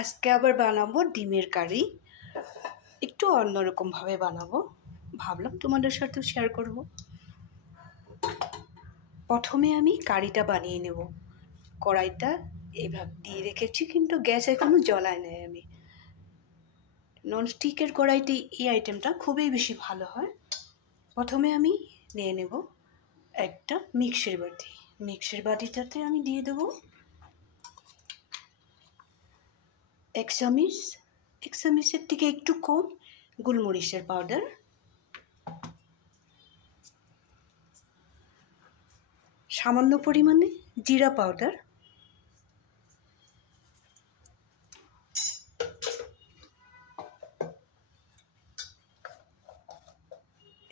আজকে আবার বানাবো ডিমের কারি। একটু অন্যরকমভাবে বানাবো, ভাবলাম তোমাদের সাথেও শেয়ার করব। প্রথমে আমি কারিটা বানিয়ে নেব। কড়াইটা এইভাবে দিয়ে রেখেছি, কিন্তু গ্যাস এখনো জ্বলায় নাই আমি। ননস্টিকের কড়াইতে এই আইটেমটা খুবই বেশি ভালো হয়। প্রথমে আমি নিয়ে নেব একটা মিক্সির বাটি। মিক্সির বাটিটাতে আমি দিয়ে দেবো এক চামচের থেকে একটু কম গোলমরিচের পাউডার, সামান্য পরিমাণে জিরা পাউডার,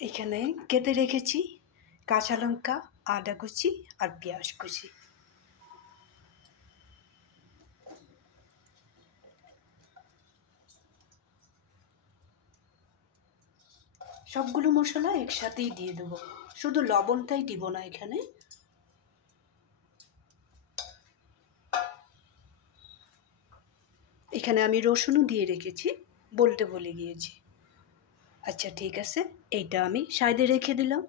এখানে কেটে রেখেছি কাঁচা লঙ্কা, আদা কুচি আর পেঁয়াজ কুচি। সবগুলো মশলা একসাথেই দিয়ে দেবো, শুধু লবণটাই দিব না এখানে। এখানে আমি রসুনও দিয়ে রেখেছি, বলতে ভুলে গিয়েছি। আচ্ছা ঠিক আছে, এইটা আমি সাইডে রেখে দিলাম।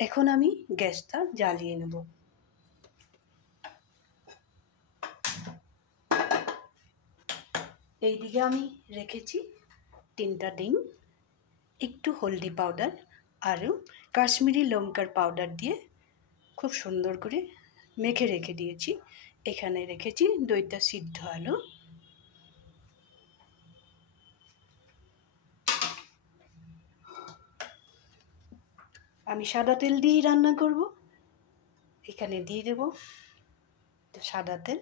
এখন আমি গ্যাসটা জ্বালিয়ে নেব। এইদিকে আমি রেখেছি 3টা ডিম, একটু হলদি পাউডার আর কাশ্মীরি লঙ্কার পাউডার দিয়ে খুব সুন্দর করে মেখে রেখে দিয়েছি। এখানে রেখেছি 2টা সিদ্ধ আলু। আমি সাদা তেল দিয়েই রান্না করব। এখানে দিয়ে দেব সাদা তেল।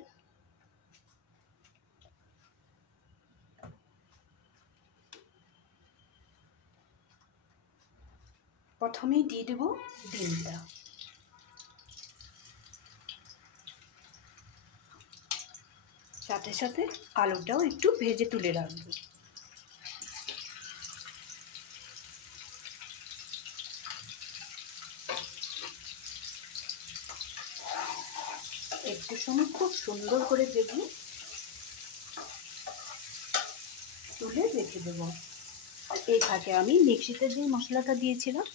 প্রথমেই দিয়ে দেব ডিমটা। সাথে সাথে আলুটাও একটু ভেজে তুলে রাখবো। একটু সময় খুব সুন্দর করে ভেজে তুলে রেখে দেবো। আর এই ফাঁকে আমি মিক্সিতে যে মশলাটা দিয়েছিলাম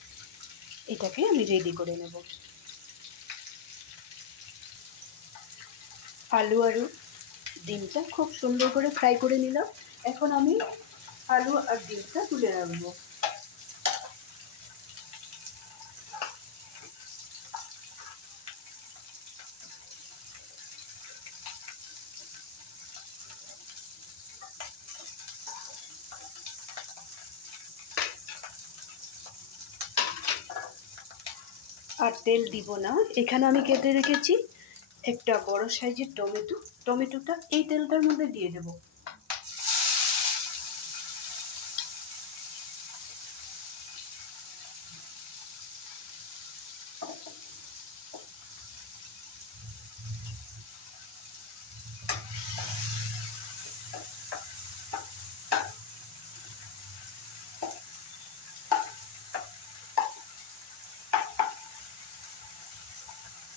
এটাকে আমি রেডি করে নেব। আলু আর ডিমটা খুব সুন্দর করে ফ্রাই করে নিলাম। এখন আমি আলু আর ডিমটা তুলে রাখবো। আর তেল দিব না। এখানে আমি কেটে রেখেছি একটা বড় সাইজের টমেটো। টমেটোটা এই তেলটার মধ্যে দিয়ে দেব।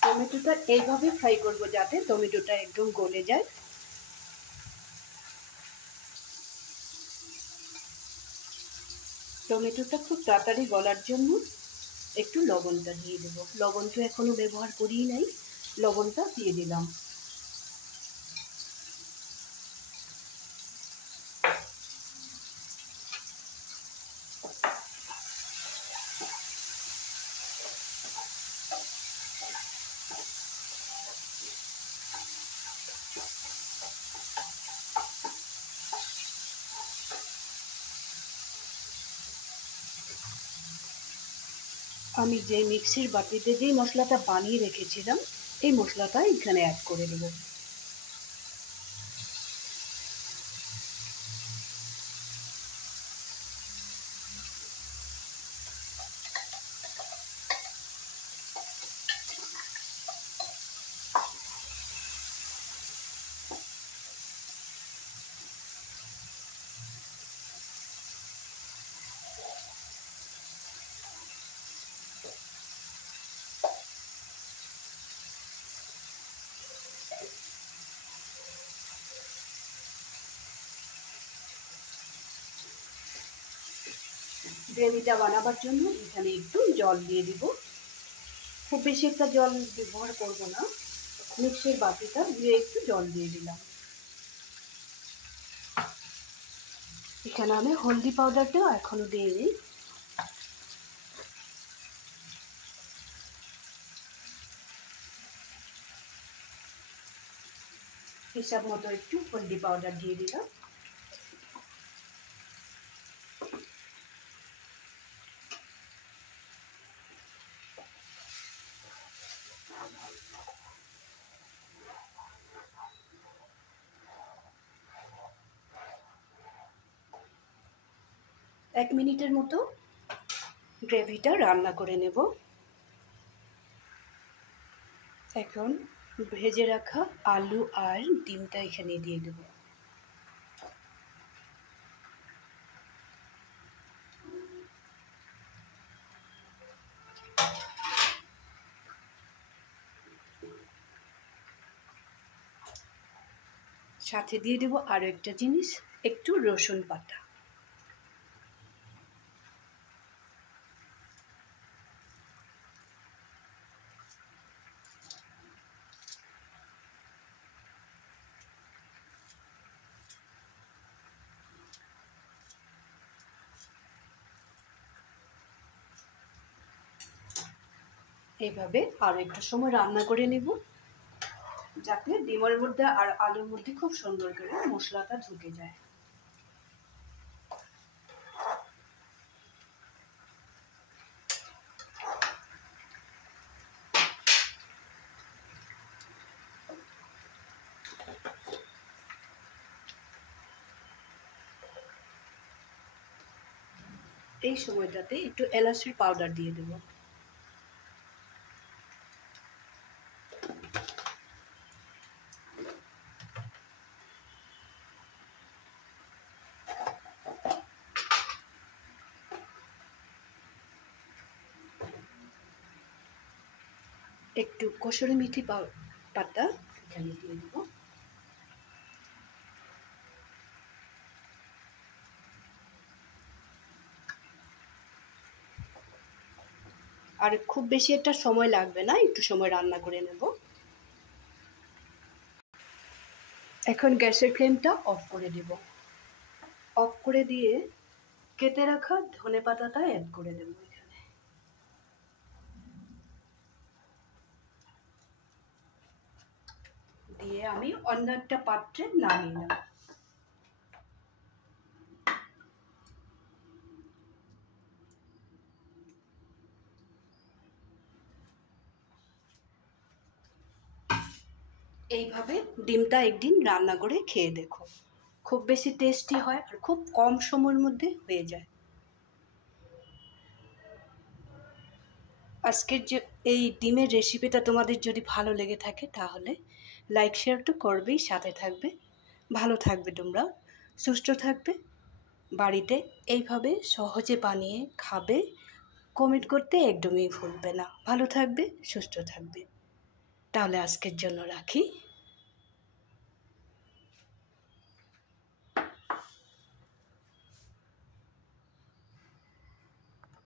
টমেটোটা এইভাবে ফ্রাই করব যাতে টমেটোটা একদম গলে যায়। টমেটোটা খুব তাড়াতাড়ি গলার জন্য একটু লবণটা দিয়ে দেবো। লবণটা এখনো ব্যবহার করিই নাই, লবণটা দিয়ে দিলাম। আমি যে মিক্সির বাটিতে যে মশলাটা বানিয়ে রেখেছিলাম এই মশলাটা এখানে অ্যাড করে দেব। গ্রেভিটা বানাবার জন্য এখানে একটু জল দিয়ে দিব। খুব বেশি একটা জল ব্যবহার করব না, মিক্সির বাটিটা দিয়ে একটু জল দিয়ে দিলাম। এখানে আমি হলদি পাউডারটাও এখনো দিয়ে দিই। হিসাব মতো একটু হলদি পাউডার দিয়ে দিলাম। এক মিনিটের মতো গ্রেভিটা রান্না করে নেব। এখন ভেজে রাখা আলু আর ডিমটা এখানে দিয়ে দেব। সাথে দিয়ে দেব আরও একটা জিনিস, একটু রসুন বাটা। এইভাবে আরও একটু সময় রান্না করে নেব, যাতে ডিমের মধ্যে আর আলুর মধ্যে খুব সুন্দর করে মশলাটা ঢুকে যায়। এই সময়টাতে একটু এলাচের পাউডার দিয়ে দেব। একটু কসুরি মেথি পাতা এখানে দিয়ে দেব। আর খুব বেশি একটা সময় লাগবে না, একটু সময় রান্না করে নেব। এখন গ্যাসের ফ্লেমটা অফ করে দেব। অফ করে দিয়ে কেটে রাখা ধনেপাতাটা অ্যাড করে দেব এখানে। দিয়ে আমি অন্য একটা পাত্রে নামিয়ে নেব। এইভাবে ডিমটা একদিন রান্না করে খেয়ে দেখো, খুব বেশি টেস্টি হয় আর খুব কম সময়ের মধ্যে হয়ে যায়। আজকের যে এই ডিমের রেসিপিটা তোমাদের যদি ভালো লেগে থাকে তাহলে লাইক শেয়ার তো করবেই, সাথে থাকবে। ভালো থাকবে তোমরা, সুস্থ থাকবে, বাড়িতে এইভাবে সহজে বানিয়ে খাবে। কমেন্ট করতে একদমই ভুলবে না। ভালো থাকবে, সুস্থ থাকবে। তাহলে আজকের জন্য রাখি।